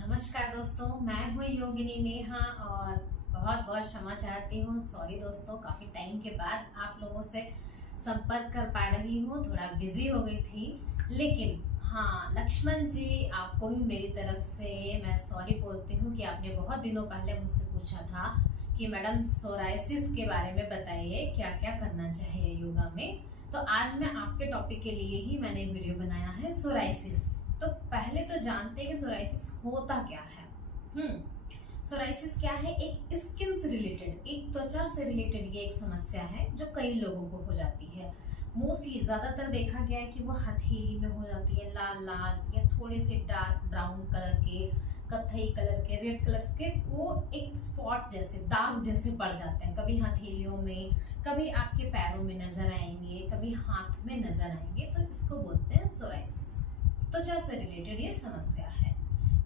नमस्कार दोस्तों, मैं हूँ योगिनी नेहा और बहुत बहुत क्षमा चाहती हूँ। सॉरी दोस्तों, काफ़ी टाइम के बाद आप लोगों से संपर्क कर पा रही हूँ। थोड़ा बिजी हो गई थी, लेकिन हाँ, लक्ष्मण जी, आपको भी मेरी तरफ से मैं सॉरी बोलती हूँ कि आपने बहुत दिनों पहले मुझसे पूछा था कि मैडम सोराइसिस के बारे में बताइए, क्या क्या करना चाहिए योगा में। तो आज मैं आपके टॉपिक के लिए ही मैंने वीडियो बनाया है, सोराइसिस। तो पहले तो जानते हैं कि सोराइसिस होता क्या है। सोराइसिस क्या है? एक स्किन से रिलेटेड, एक त्वचा से रिलेटेड ये एक समस्या है जो कई लोगों को हो जाती है। मोस्टली ज्यादातर देखा गया है कि वो हथेली में हो जाती है, लाल लाल या थोड़े से डार्क ब्राउन कलर के, कत्थई कलर के, रेड कलर के, वो एक स्पॉट जैसे, दाग जैसे पड़ जाते हैं। कभी हथेलियों में, कभी आपके पैरों में नजर आएंगे, कभी हाथ में नजर आएंगे। तो इसको बोलते हैं सोराइसिस। त्वचा से रिलेटेड ये समस्या है।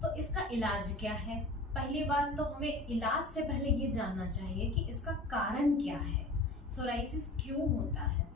तो इसका इलाज क्या है? पहली बात तो हमें इलाज से पहले ये जानना चाहिए कि इसका कारण क्या है, सोराइसिस क्यों होता है।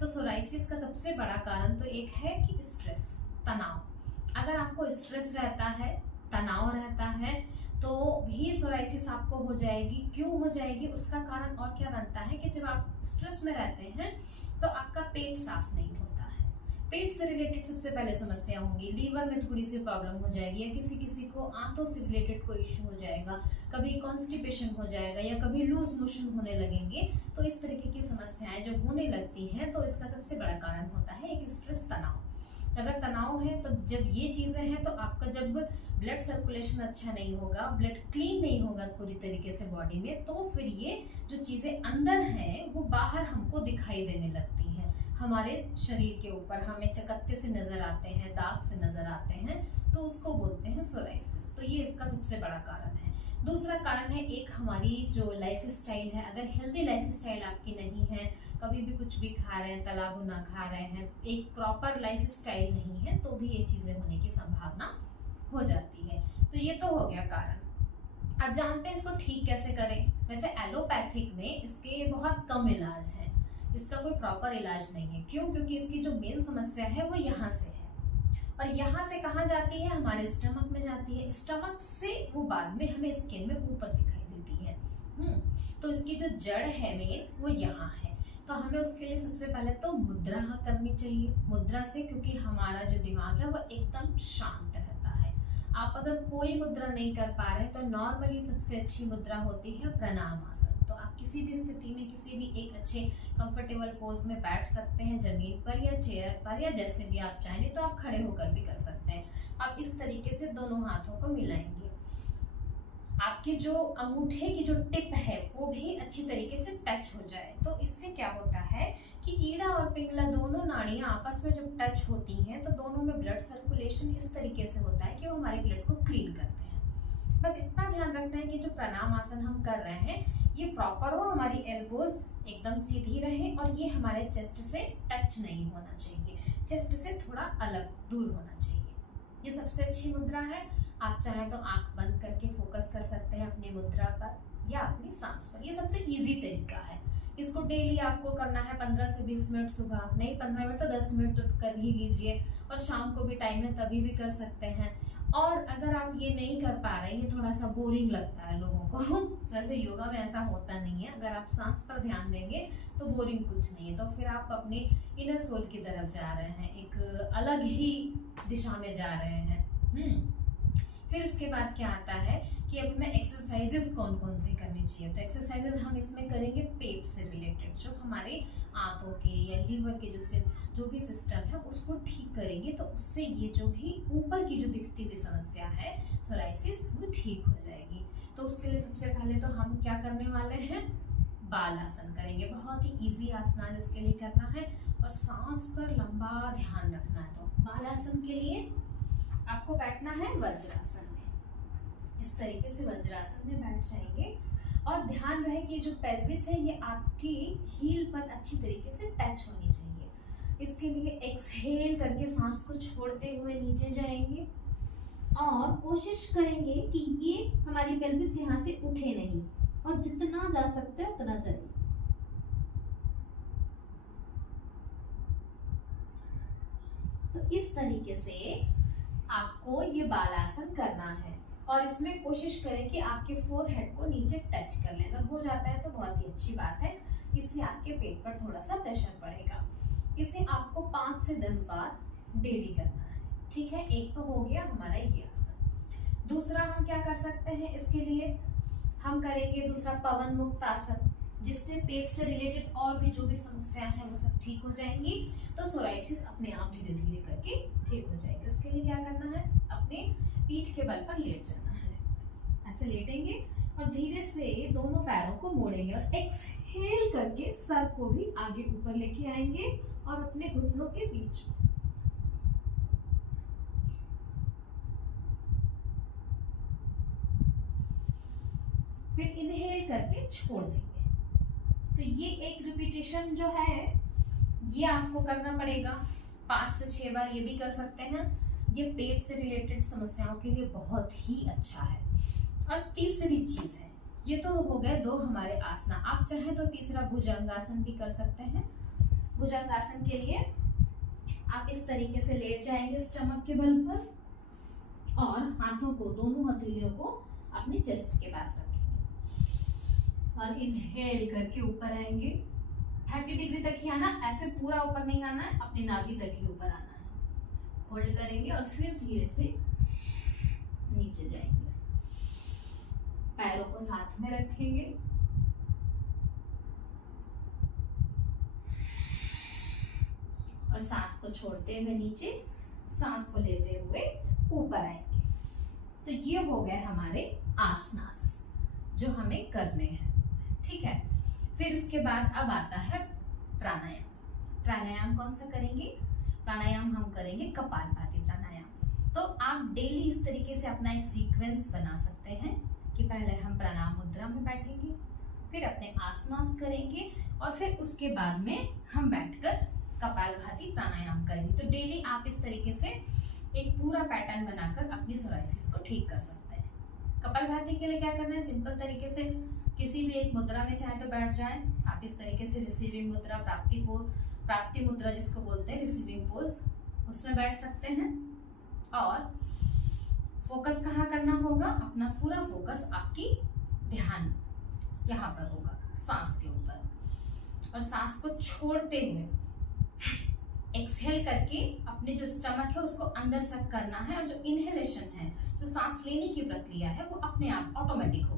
तो सोराइसिस का सबसे बड़ा कारण तो एक है कि स्ट्रेस, तनाव। अगर आपको स्ट्रेस रहता है, तनाव रहता है, तो भी सोराइसिस आपको हो जाएगी। क्यों हो जाएगी? उसका कारण और क्या बनता है कि जब आप स्ट्रेस में रहते हैं तो आपका पेट साफ नहीं होता है। पेट से रिलेटेड सबसे पहले समस्या होगी, लीवर में थोड़ी सी प्रॉब्लम हो जाएगी, या किसी किसी को आंतों से रिलेटेड कोई इश्यू हो जाएगा, कभी कॉन्स्टिपेशन हो जाएगा, या कभी लूज मोशन होने लगेंगे। तो इस तरीके की समस्याएं जब होने लगती हैं तो इसका सबसे बड़ा कारण होता है एक स्ट्रेस, तनाव। अगर तनाव है तो जब ये चीजें हैं तो आपका जब ब्लड सर्कुलेशन अच्छा नहीं होगा, ब्लड क्लीन नहीं होगा पूरी तरीके से बॉडी में, तो फिर ये जो चीजें अंदर हैं वो बाहर हमको दिखाई देने लगती हैं। हमारे शरीर के ऊपर हमें चकत्ते से नजर आते हैं, दाग से नजर आते हैं, तो उसको बोलते हैं सोराइसिस। तो ये इसका सबसे बड़ा कारण है। दूसरा कारण है एक हमारी जो लाइफ स्टाइल है। अगर हेल्दी लाइफ स्टाइल आपकी नहीं है, कभी भी कुछ भी खा रहे हैं, तला भुना खा रहे हैं, एक प्रॉपर लाइफ स्टाइल नहीं है, तो भी ये चीजें होने की संभावना हो जाती है। तो ये तो हो गया कारण। अब जानते हैं इसको ठीक कैसे करें। वैसे एलोपैथिक में इसके बहुत कम इलाज है, इसका कोई प्रॉपर इलाज नहीं है। क्यों? क्योंकि इसकी जो मेन समस्या है वो यहाँ से है, और यहाँ से कहाँ जाती है? हमारे स्टमक में जाती है। स्टमक से वो बाद में हमें स्किन में ऊपर दिखाई देती है। तो इसकी जो जड़ है मेन, वो यहाँ है। तो हमें उसके लिए सबसे पहले तो मुद्रा करनी चाहिए। मुद्रा से, क्योंकि हमारा जो दिमाग है वो एकदम शांत रहता है। आप अगर कोई मुद्रा नहीं कर पा रहे तो नॉर्मली सबसे अच्छी मुद्रा होती है प्रणाम आसन। तो आप किसी भी स्थिति में, किसी भी एक अच्छे कंफर्टेबल पोज में बैठ सकते हैं, जमीन पर या चेयर पर, या जैसे भी आप चाहें। तो आप खड़े होकर भी कर सकते हैं। आप इस तरीके से दोनों हाथों को मिलाएंगे। आपके जो अंगूठे की जो टिप है वो भी अच्छी तरीके से टच हो जाए। तो इससे क्या होता है कि ईड़ा और पिंगला दोनों नाड़ियां आपस में जब टच होती हैं तो दोनों में ब्लड सर्कुलेशन इस तरीके से होता है कि वो हमारे ब्लड को क्लीन करते हैं। बस इतना ध्यान रखना है कि जो प्राणायाम आसन हम कर रहे हैं ये प्रॉपर हो, हमारी एल्बोज एकदम सीधी रहे, और ये हमारे चेस्ट से टच नहीं होना चाहिए, चेस्ट से थोड़ा अलग दूर होना चाहिए। ये सबसे अच्छी मुद्रा है। आप चाहें तो आंख बंद करके फोकस कर सकते हैं अपनी मुद्रा पर या अपनी सांस पर। ये सबसे इजी तरीका है। इसको डेली आपको करना है 15 से 20 मिनट, सुबह नहीं 15 मिनट तो 10 मिनट तो कर ही लीजिए, और शाम को भी टाइम है तभी भी कर सकते हैं। और अगर आप ये नहीं कर पा रहे, ये थोड़ा सा बोरिंग लगता है लोगों को वैसे योगा में ऐसा होता नहीं है। अगर आप सांस पर ध्यान देंगे तो बोरिंग कुछ नहीं है। तो फिर आप अपने इनर सोल की तरफ जा रहे हैं, एक अलग ही दिशा में जा रहे हैं। फिर उसके बाद क्या आता है कि अब हमें एक्सरसाइजेस कौन कौन सी करनी चाहिए। तो एक्सरसाइजेस हम इसमें करेंगे पेट से रिलेटेड, जो हमारे आंतों के या लीवर के जो भी सिस्टम है उसको ठीक करेंगे। तो उससे ये जो भी ऊपर की जो दिखती हुई समस्या है सोराइसिस, वो ठीक हो जाएगी। तो उसके लिए सबसे पहले तो हम क्या करने वाले हैं, बाल आसन करेंगे। बहुत ही इजी आसन इसके लिए करना है, और सांस पर लंबा ध्यान रखना है। तो बाल आसन के लिए आपको बैठना है वज्रासन में। इस तरीके से वज्रासन में बैठ जाएंगे, और ध्यान रहे कि जो पेल्विस है ये आपकी हील पर अच्छी तरीके से टच होनी चाहिए। इसके लिए एक्सहेल करके सांस को छोड़ते हुए नीचे जाएंगे, और कोशिश करेंगे कि ये हमारी पेल्विस यहाँ से उठे नहीं, और जितना जा सकते हैं उतना जाइए। तो इस तरीके से आपको ये बालासन करना है। और इसमें कोशिश करें कि आपके फोरहेड को नीचे टच कर लें। अगर हो जाता है तो बहुत ही अच्छी बात है, इससे आपके पेट पर थोड़ा सा प्रेशर पड़ेगा। इसे आपको 5 से 10 बार डेली करना है, ठीक है। एक तो हो गया हमारा ये आसन। दूसरा हम क्या कर सकते हैं, इसके लिए हम करेंगे दूसरा पवन मुक्त आसन, जिससे पेट से रिलेटेड और भी जो भी समस्याएं हैं वो सब ठीक हो जाएंगी। तो सोराइसिस अपने आप धीरे धीरे करके ठीक हो जाएगी। उसके लिए क्या करना है, अपने पीठ के बल पर लेट जाना है। ऐसे लेटेंगे और धीरे से दोनों पैरों को मोड़ेंगे और एक्सहेल करके सर को भी आगे ऊपर लेके आएंगे और अपने घुटनों के बीच। फिर इनहेल करके छोड़ देंगे। तो ये एक रिपीटेशन जो है ये आपको करना पड़ेगा 5 से 6 बार, ये भी कर सकते हैं। ये पेट से रिलेटेड समस्याओं के लिए बहुत ही अच्छा है। और तीसरी चीज है, ये तो हो गए 2 हमारे आसना। आप चाहें तो तीसरा भुजंगासन भी कर सकते हैं। भुजंगासन के लिए आप इस तरीके से लेट जाएंगे स्टमक के बल पर और हाथों को, दोनों हथेलियों को अपने चेस्ट के पास रखेंगे और इनहेल करके ऊपर आएंगे। 30 डिग्री तक ही आना, ऐसे पूरा ऊपर नहीं आना है, अपनी नाभि तक ही ऊपर आना है। होल्ड करेंगे और फिर धीरे से नीचे जाएंगे। पैरों को साथ में रखेंगे और सांस को छोड़ते हुए नीचे, सांस को लेते हुए ऊपर आएंगे। तो ये हो गए हमारे आसनास जो हमें करने हैं, ठीक है। फिर उसके बाद अब आता है प्राणायाम। प्राणायाम कौन सा करेंगे, प्राणायाम हम करेंगे कपालभाति प्राणायाम। तो आप डेली इस तरीके से अपना एक सीक्वेंस बना सकते हैं कि पहले हम प्रणाम मुद्रा में बैठेंगे, फिर अपने आसनास करेंगे और फिर उसके बाद में हम बैठकर कपालभाति प्राणायाम करेंगे। तो डेली आप इस तरीके से एक पूरा पैटर्न बनाकर अपनी सोराइसिस को ठीक कर सकते हैं। कपालभाति के लिए क्या करना है, सिंपल तरीके से किसी भी एक मुद्रा में चाहे तो बैठ जाएं। आप इस तरीके से रिसीविंग मुद्रा, प्राप्ति मुद्रा जिसको बोलते हैं, रिसीविंग पोज, उसमें बैठ सकते हैं। और फोकस कहाँ करना होगा, अपना पूरा फोकस आपकी ध्यान यहाँ पर होगा, सांस के ऊपर। और सांस को छोड़ते हुए एक्सहेल करके अपने जो स्टमक है उसको अंदर सक करना है। और जो इनहेलेशन है, जो सांस लेने की प्रक्रिया है, वो अपने आप ऑटोमेटिक होगी।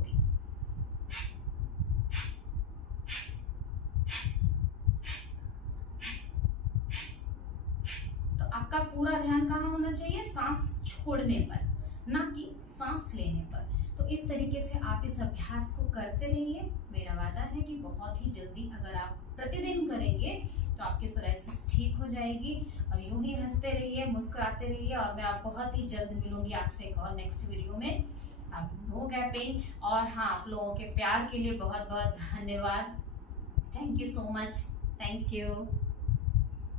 तो आपका पूरा ध्यान कहाँ होना चाहिए, सांस छोड़ने पर, ना कि सांस लेने पर। तो इस तरीके से आप इस अभ्यास को करते रहिए। मेरा वादा है कि बहुत ही जल्दी अगर आप प्रतिदिन करेंगे तो आपकी सोराइसिस ठीक हो जाएगी। और यूं ही हंसते रहिए, मुस्कुराते रहिए और मैं आप बहुत ही जल्द मिलूंगी आपसे एक और नेक्स्ट वीडियो में। आप नो गैपिंग। और हाँ, आप लोगों के प्यार के लिए बहुत बहुत धन्यवाद। Thank you so much. Thank you.